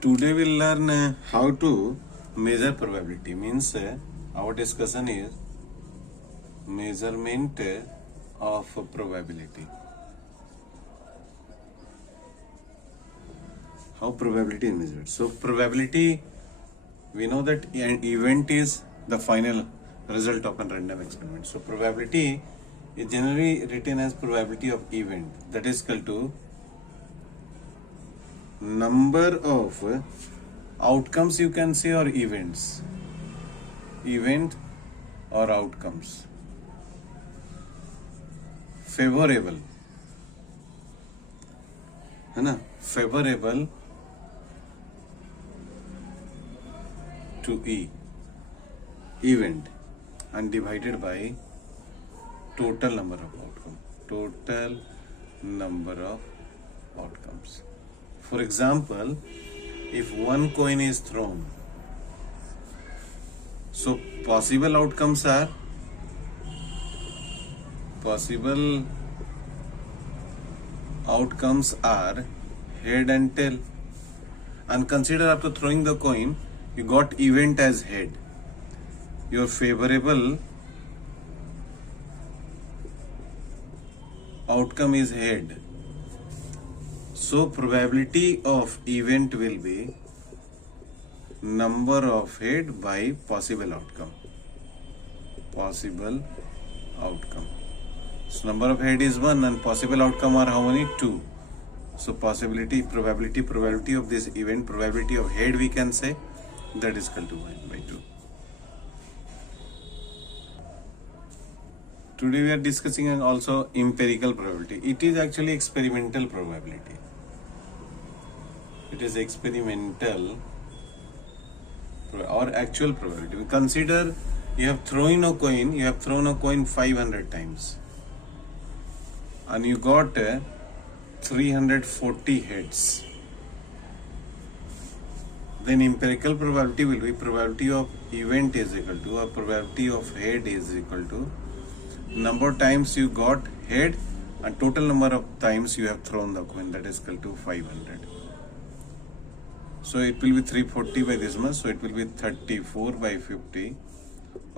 Today we'll learn how to measure probability. Means our discussion is measurement of probability. How probability is measured. So probability, we know that an event is the final result of a random experiment. So probability is generally written as probability of event. That is equal to number of outcomes, you can say, or events, event or outcomes favorable, है ना, favorable to event and divided by total number of outcomes. For example, if one coin is thrown, so possible outcomes are head and tail. And consider after throwing the coin, you got event as head. Your favorable outcome is head. So probability of event will be number of head by possible outcome. So number of head is 1 and possible outcome are how many? 2. So probability of this event, probability of head we can say, that is equal to 1 by 2. Today we are discussing also empirical probability. It is actually experimental probability. It is experimental or actual probability. We consider you have thrown a coin 500 times and you got 340 heads. Then empirical probability will be probability of event is equal to, or probability of head is equal to number of times you got head and total number of times you have thrown the coin, that is equal to 500. So it will be 340 by this much, so it will be 34 by 50.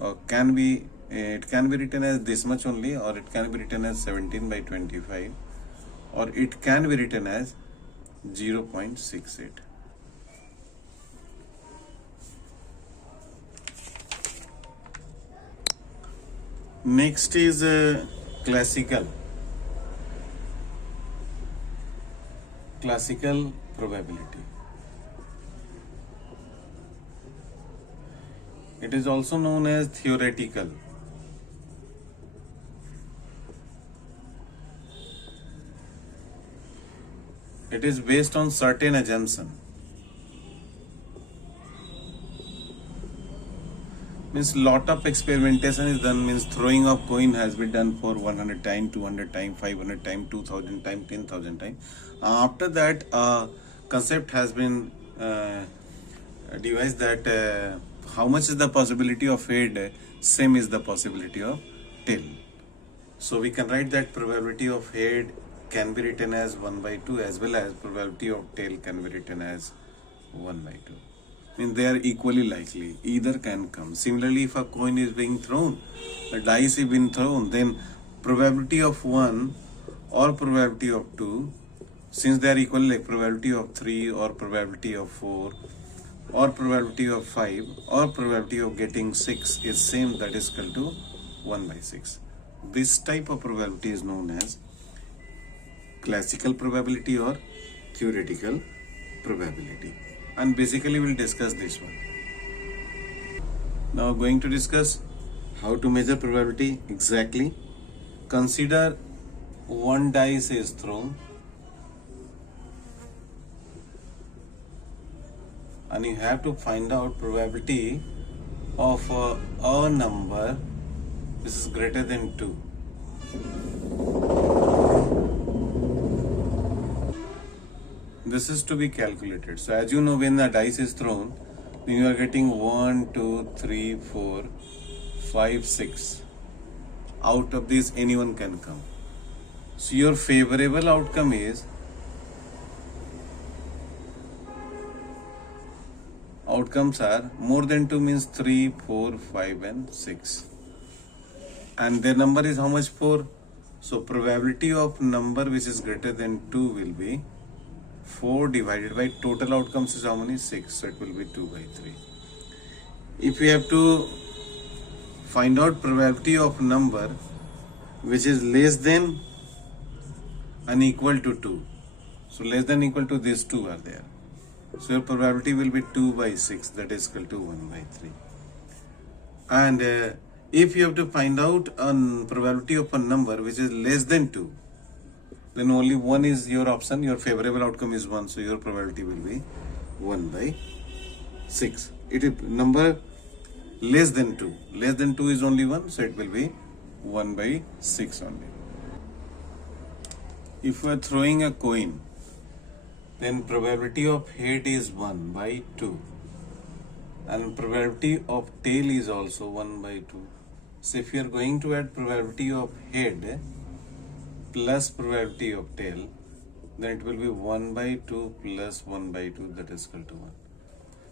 It can be written as this much only, or it can be written as 17 by 25, or it can be written as 0.68. Next is classical probability. It is also known as theoretical. It is based on certain assumption. Means lot of experimentation is done, means throwing of coin has been done for 100 times, 200 times, 500 times, 2000 times, 10,000 times. After that, a concept has been devised that how much is the possibility of head, same is the possibility of tail. So we can write that probability of head can be written as 1 by 2, as well as probability of tail can be written as 1 by 2. I mean, they are equally likely, either can come. Similarly, if a coin is being thrown, a dice is being thrown, then probability of 1 or probability of 2, since they are equal, like probability of 3 or probability of 4 or probability of 5 or probability of getting 6 is same, that is equal to 1 by 6. This type of probability is known as classical probability or theoretical probability. And basically we'll discuss this one. Now going to discuss how to measure probability exactly. Consider one dice is thrown and you have to find out probability of a number which is greater than 2. This is to be calculated. So as you know, when the dice is thrown, when you are getting 1, 2, 3, 4, 5, 6, out of these anyone can come. So your favorable outcome is outcomes are more than 2 means 3, 4, 5 and 6. And their number is how much? 4. So probability of number which is greater than 2 will be 4 divided by total outcomes is how many? 6. So it will be 2 by 3. If we have to find out probability of number which is less than and equal to 2. So less than equal to these two are there. So your probability will be 2 by 6, that is equal to 1 by 3. And if you have to find out a probability of a number which is less than 2, then only 1 is your option, your favorable outcome is 1, so your probability will be 1 by 6. It is number less than 2. Less than 2 is only 1, so it will be 1 by 6 only. If we are throwing a coin, then probability of head is 1 by 2. And probability of tail is also 1 by 2. So if you are going to add probability of head plus probability of tail, then it will be 1 by 2 plus 1 by 2, that is equal to 1.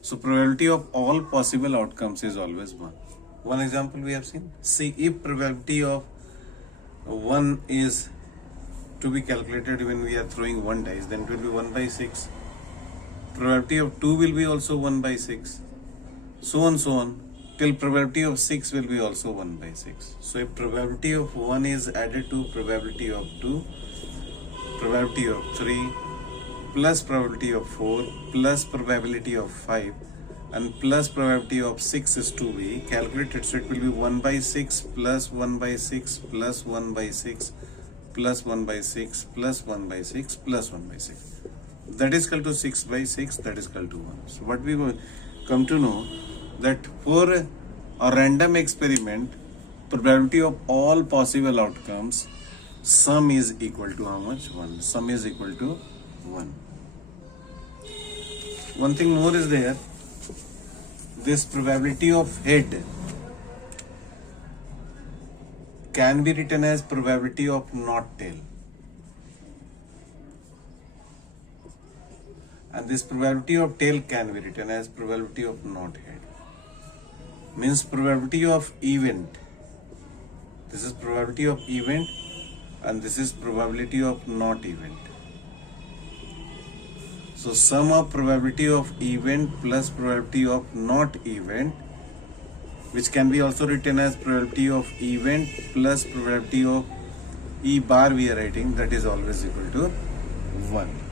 So probability of all possible outcomes is always 1. One example we have seen. See, if probability of 1 is to be calculated when we are throwing one dice, then it will be 1 by 6. Probability of 2 will be also 1 by 6. So on, till probability of 6 will be also 1 by 6. So if probability of 1 is added to probability of 2, probability of 3, plus probability of 4, plus probability of 5, and plus probability of 6 is to be calculated. So it will be 1 by 6 plus 1 by 6 plus 1 by 6 plus 1 by 6 plus 1 by 6 plus 1 by 6. That is equal to 6 by 6, that is equal to 1. So what we will come to know that for a random experiment, probability of all possible outcomes, sum is equal to how much? 1. Sum is equal to 1. One thing more is there. This probability of head can be written as probability of not tail. And this probability of tail can be written as probability of not head. Means probability of event. This is probability of event and this is probability of not event. So sum of probability of event plus probability of not event, which can be also written as probability of event plus probability of E bar we are writing, that is always equal to 1.